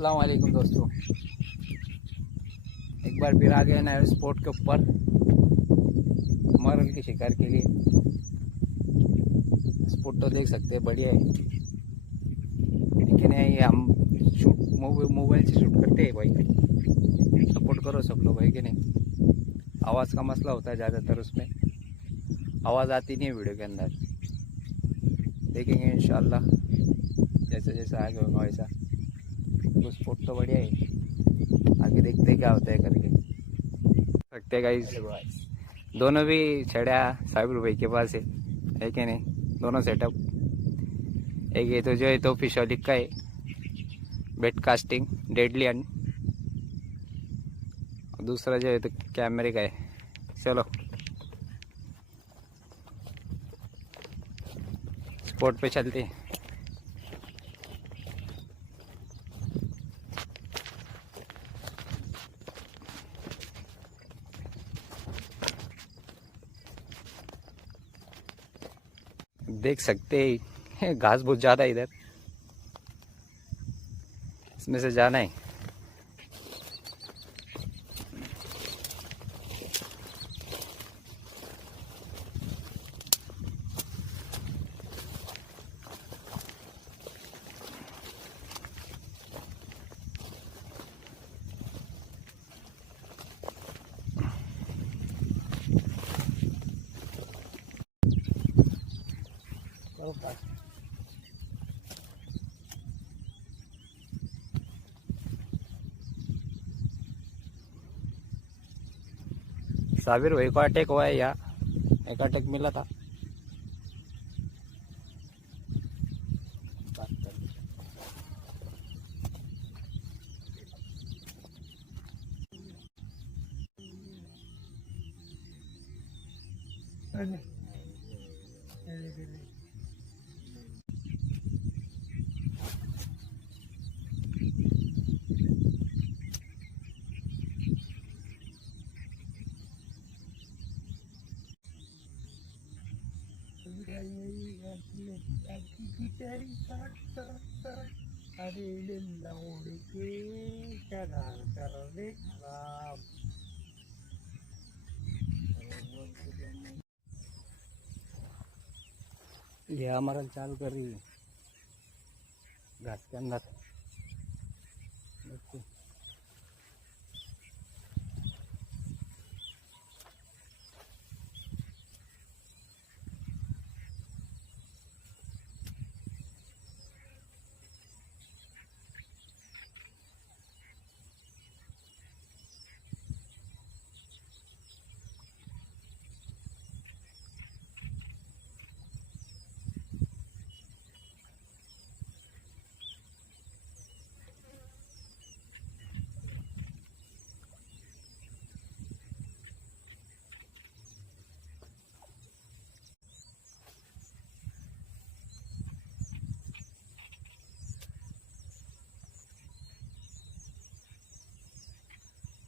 अस्सलाम वालेकुम दोस्तों, एक बार फिर आ गए नए स्पॉट के ऊपर मॉरल के शिकार के लिए। स्पॉट तो देख सकते हैं, बढ़िया है। लेकिन ये हम शूट मोबाइल से शूट करते हैं भाई, सपोर्ट करो सब लोग, है कि नहीं। आवाज़ का मसला होता है ज़्यादातर, उसमें आवाज़ आती नहीं है वीडियो के अंदर। देखेंगे इंशाल्लाह जैसे जैसे आगे होगा वैसा। तो स्पॉट तो बढ़िया है, आगे देखते क्या होता है करके सकते गाइस। दोनों भी छड़ा साबिर भाई के पास है कि नहीं। दोनों सेटअप, एक ये तो जो है तो फिशोलिक का है, बेट कास्टिंग डेडली एंड, और दूसरा जो है तो कैमरे का है। चलो स्पॉट पे चलते हैं। देख सकते हैं घास बहुत ज़्यादा है इधर, इसमें से जाना है। साबिर भाई को अटैक हुआ है, या एक अटैक मिला था। ये हमारा चाल कर रही है घास के अंदर। देखो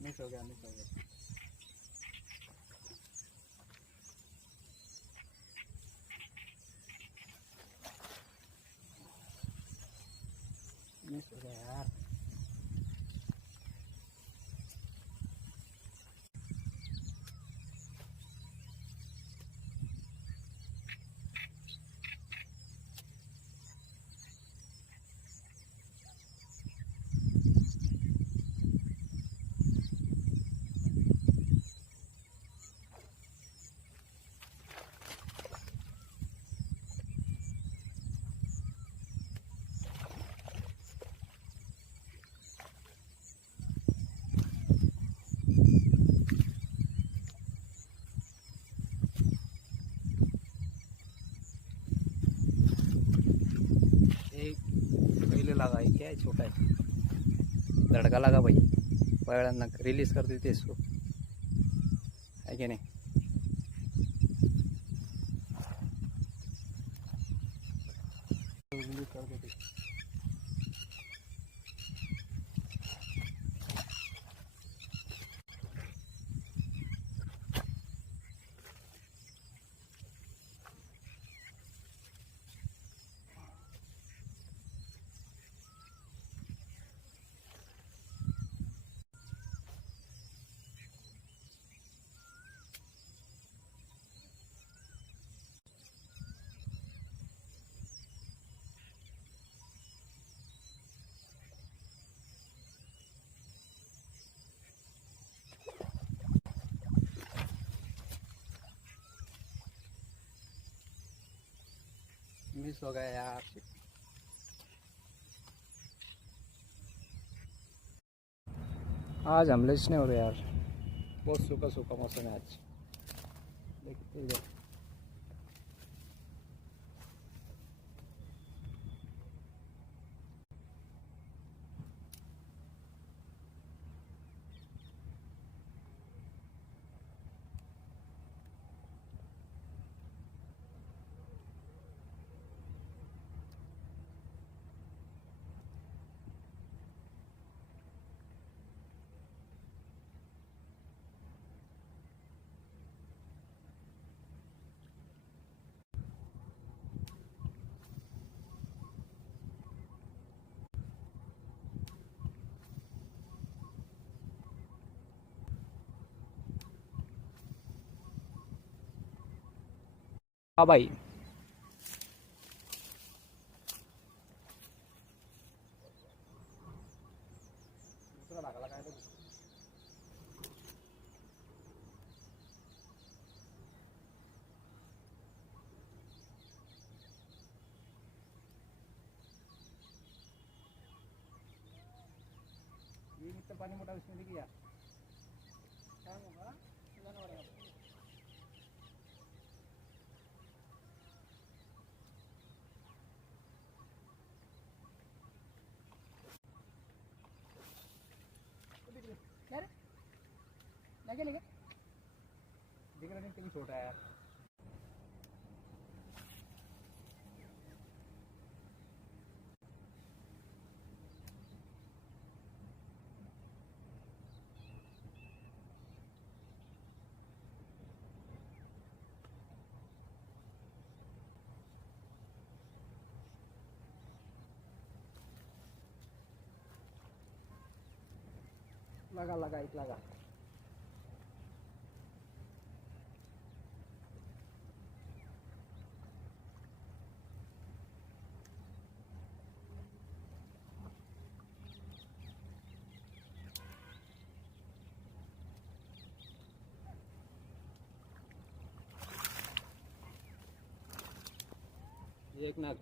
मिस हो गया, मिस हो गया। मिस हो गया यार। एक पहले लगा है, क्या है, छोटा है, धड़का लगा भाई। पकड़ना रिलीज कर देते इसको, है कि नहीं। रिलीज कर देते। मिस हो गया यार। आज हमलेच नहीं हो रहे यार, बहुत सूखा सूखा मौसम है आज। देखते इधर हाँ भाई। ये कितना पानी मोटा उसमें दिख गया। लगे लगे दिख रहा नहीं, छोटा है यार। लगा लगा एक लगा। एक नाग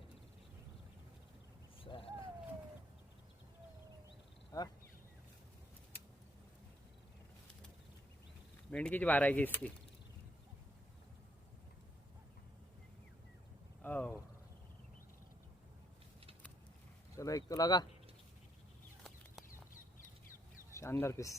मेंढकीची बार आहे की इसकी। ओ चलो एक तो लगा, शानदार पीस।